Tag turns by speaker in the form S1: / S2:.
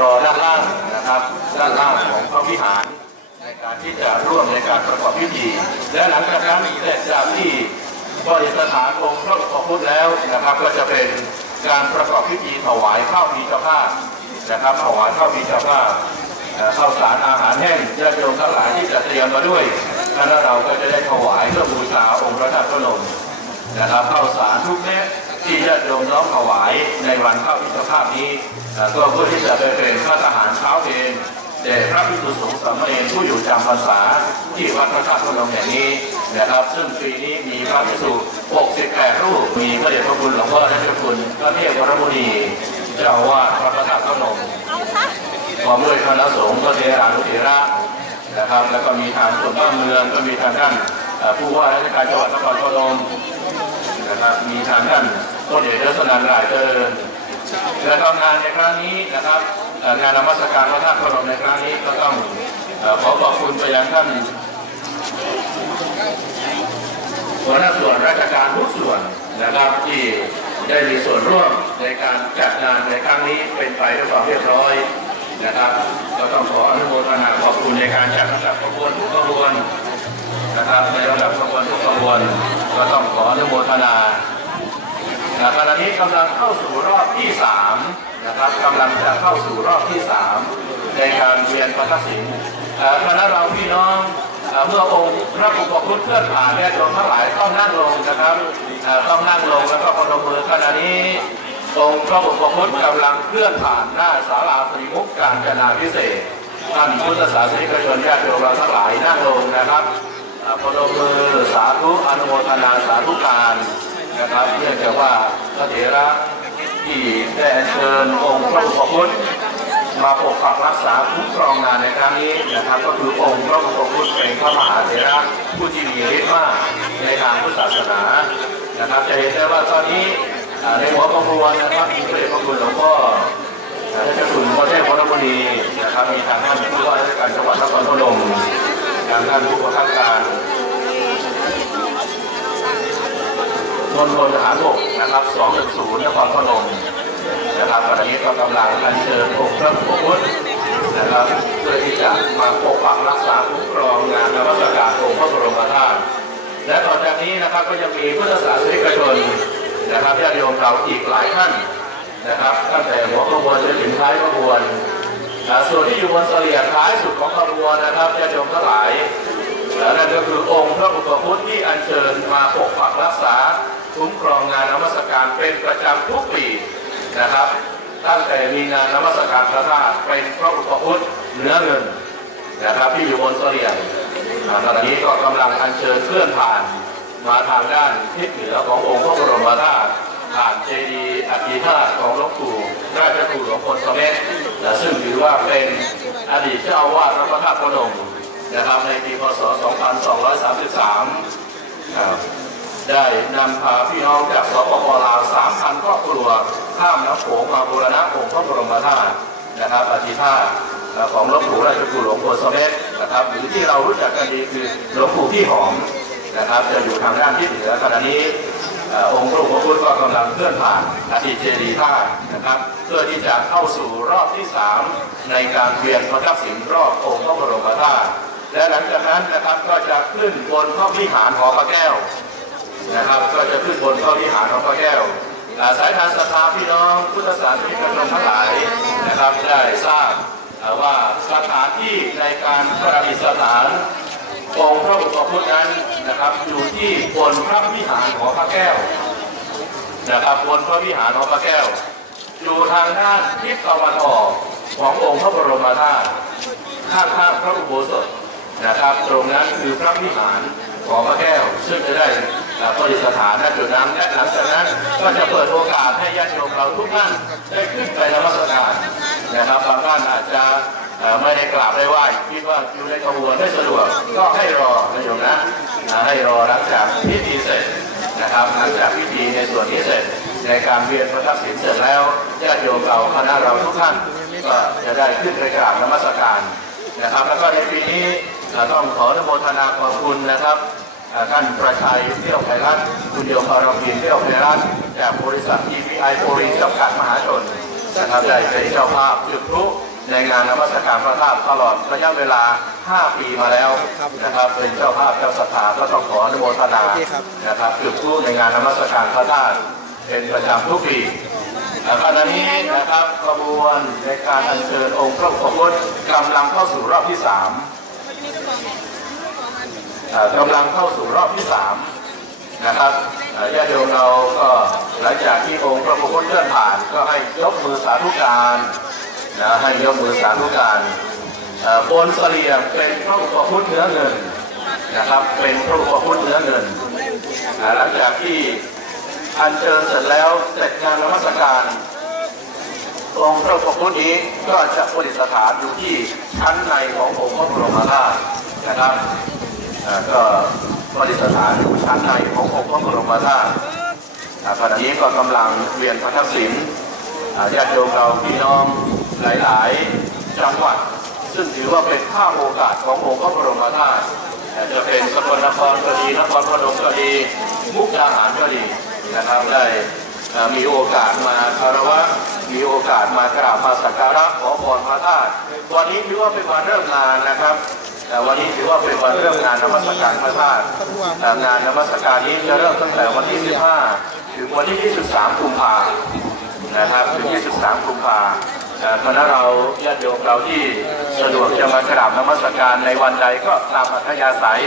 S1: รอด้านล่างนะครับด้านล่างของพระวิหาร ในการที่จะร่วมในการประกอบพิธีและหลังจากนั้นเสร็จจากที่บริสถานองค์พระอุปคุฎแล้วนะครับ ก็จะเป็นการประกอบพิธีถวายข้าวพีเจ้าภาพนะครับถวายข้าวพีเจ้าภาพข้าวสารอาหารแห้งญาติโยมทั้งหลายที่จะเตรียมมาด้วยแล้วเราก็จะได้ถวายเพื่อบูชาองค์พระธาตุพนมนะครับข้าวสารทุกเม็ด ที่ญาติโยมน้อมถวายในวันเข้าพิธีภาพนี้ก็เพื่อที่จะไปเป็นพระทหารเช้าเพลงแด่พระภิกษุสงฆ์สามเณรผู้อยู่จำพรรษาที่วัดพระธาตุพนมแห่งนี้นะครับ ซึ่งปีนี้มีพระภิกษุ68 รูป มีพระเดชพระคุณหลวงพ่อและเจ้าคุณพระเทพวรมุนีเจ้าอาวาสวัดพระธาตุพนมพร้อมด้วยคณะสงฆ์พระเทรานุเถระนะครับ แล้วก็มีทางส่วนบ้านเมืองก็มีทางด้านผู้ว่าราชการจังหวัดนครพนมนะครับ มีทางด้าน พลเอกยศนันท์รายเจริญและก็งานในครั้งนี้นะครับงานนมัสการพระธาตุพนมในครั้งนี้ก็ต้องขอขอบคุณไปยังท่านหัวหน้าส่วนราชการทุกส่วนนะครับที่ได้มีส่วนร่วมในการจัดงานในครั้งนี้เป็นไปด้วยความเรียบร้อยนะครับก็ต้องขออนุโมทนาขอบคุณในการจัดลำดับขบวนทุกขบวนนะครับในลำดับขบวนทุกขบวนก็ต้องขออนุโมทนา นะขณะนี้กำลังเข้าสู่รอบที่สามนะครับกำลังจะเข้าสู่รอบที่สามในการเวียนพระทักษิณเอ่อคณะเราพี่น้องเมื่อองค์พระอุปคุตเคลื่อนผ่านแยกโยมทั้งหลายต้องนั่งลงนะครับต้องนั่งลงแล้วก็พนมมือขณะนี้องค์พระอุปคุตกำลังเคลื่อนผ่านหน้าศาลาตรีมุกการจนาพิเศษท่านพุทธศาสนิกชนญาติโยมเราทั้งหลายนั่งลงนะครับพนมมือสาธุอนุโมทนาสาธุการ นะครับเนื่องจากว่าพระเถระที่ได้เชิญองค์พระอุปคุตมาปกปักรักษาคุ้มครองงานในครั้งนี้นะครับก็คือองค์พระอุปคุตเป็นพระมหาเถระผู้ที่มีฤทธิ์มากในทางพุทธศาสนานะครับจะเห็นได้ว่าตอนนี้ในหัวประมวลนะครับมีพระเดชพระคุณหลวงพ่อท่านเจ้าคุณพระเทพวรมุนีนะครับมีทาง 6นะครับ210นครพนมนะครับตอนนี้ก็กำลังอัญเชิญองค์พระพุทธนะครับเพื่อที่จะมาปกปักรักษาคุ้มครองงานนวัตกรรมองค์พระบรมธาตุและต่อจากนี้นะครับก็ยังมีพุทธศาสนิกชนนะครับญาติโยมเราอีกหลายท่านนะครับตั้งแต่หัวขบวนจนถึงท้ายขบวนส่วนที่อยู่บนเสลียท้ายสุดของขบวนนะครับญาติโยมทั้งหลายและนั่นก็คือองค์พระบุปคุธที่อัญเชิญมาปก เป็นประจำทุกปีนะครับ ตั้งแต่มีงานนมัสการพระธาตุเป็นพระอุปคุตเนื้อเงินนะครับที่อยู่บนเสลียงตอนนี้ก็กำลังอัญเชิญเคลื่อนผ่านมาทางด้านทิศเหนือขององค์พระบรมธาตุผ่านเจดีย์อธิธาตุของหลวงปู่ราชครูหลวงพ่อสมเด็จและซึ่งถือว่าเป็นอดีตเจ้าอาวาสวัดพระธาตุพนมนะครับในปีพศ 2233ครับ ได้นำพาพี่น้องจากสปปลาว3,000ครอบครัวข้ามน้ำโขงมาบูรณะองค์พระบรมธาตุนะครับอธิธาของหลวงปู่ราชครูหลวงพ่สมเด็จนะครับหรือที่เรารู้จักกันดีคือหลวงปู่พี่หอมนะครับ จะอยู่ทางด้านทิศเหนือขณะนี้องค์พระอุปคุตก็กำลังเคลื่อนผ่านอดีตเจดีย์ธานะครับ เพื่อที่จะเข้าสู่รอบที่ 3 ในการเวียนพระทักษิณรอบองค์พระบรมธาตุและหลังจากนั้นนะครับก็จะขึ้นบนพระวิหารหอพระแก้ว นะครับก็จะขึ้นบนพระวิหารหองพระแก้วสายทานศรัทธาพี่น้องพุทธศาสนิกชนทั้งหลายนะครับได้ทราบว่าสถานที่ในการประดิษฐานองค์พระอุปคุตนั้นนะครับอยู่ที่บนพระวิหารของพระแก้วนะครับบนพระวิหารของพระแก้ว อยู่ทางด้านทิศตะวันออกขององค์พระบรมธาตุข้างข้างพระอุโบสถนะครับ ตรงนั้นคือพระวิหารของพระแก้ว ซึ่งจะได้ ประดิษฐานณจุดนั้นและหลังจากนั้นก็จะเปิดโอกาสให้ญาติโยมเราทุกท่านได้ขึ้นไปนมัสการนะครับบางท่านอาจจะไม่ได้กราบได้ไหว้คิดว่าอยู่ในขบวนไม่สะดวกก็ให้รอนะโยมนะให้รอหลังจากพิธีเสร็จนะครับหลังจากพิธีในส่วนนี้เสร็จในการเวียนพระทักษิณเสร็จแล้วญาติโยมเราคณะเราทุกท่านก็จะได้ขึ้นไปกราบนมัสการนะครับ แล้วก็ในปีนี้ต้องขออนุโมทนาขอบคุณนะครับ ท่านประชัยเที่ยวไพรัตน์คุณโยมพารพินเที่ยวไพรัตน์จากบริษัท EPI โปริจำกัดมหาชนนะครับได้เป็นเจ้าภาพจุดพลุในงานนมัสการมพระธาตุตลอดระยะเวลา 5 ปีมาแล้วนะครับ เป็นเจ้าภาพเจ้าศรัทธาก็ต้องขออนุโมทนานะครับจุดพลุในงานนมัสการมพระธาตุเป็นประจำทุกปีขณะนี้นะครับกระบวนในการอัญเชิญองค์พระพุทธกำลังเข้าสู่รอบที่สาม กำลังเข้าสู่รอบที่สามนะครับญาติโยมเราก็หลังจากที่องค์พระพุทธเคลื่อนผ่านก็ให้ยกมือสาธุการนะให้ยกมือสาธุการบนเสลียงเป็นพระอุปคุตเนื้อเงินนะครับ เป็นพระอุปคุตเนื้อเงินหลังจากที่อัญเชิญเสร็จแล้วเสร็จงานนมัสการองค์พระพุทธนี้ก็จะประดิษฐานอยู่ที่ชั้นในขององค์พระบรมธาตุนะครับ ก็ประดิษฐานอยู่ชั้นในขององค์พระบรมธาตุขณะนี้ก็กำลังเวียนพระทักษิณอ่าญาติโยมเราพี่น้องหลาย ๆ จังหวัด ซึ่งถือว่าเป็นภาพโอกาสขององค์พระบรมธาตุจะเป็นสกลนครก็ดีนครพนมก็ดีมุกดาหารก็ดีนะครับได้มีโอกาสมาคารวะมีโอกาสมากราบมาสักการะขอพรพระธาตุวันนี้ถือว่าเป็นวันเริ่มงานนะครับ วันนี้ถือว่าเป็นวันเริ่มงานนมัสการพระธาตุงานนมัสการนี้จะเริ่มตั้งแต่วันที่ 15 ถึงวันที่ 23 กุมภานะครับ ถึง 23 กุมภาเอ่อคณะเราญาติโยมเราที่สะดวกจะมากราบนมัสการในวันใดก็ตามอัธยาศัย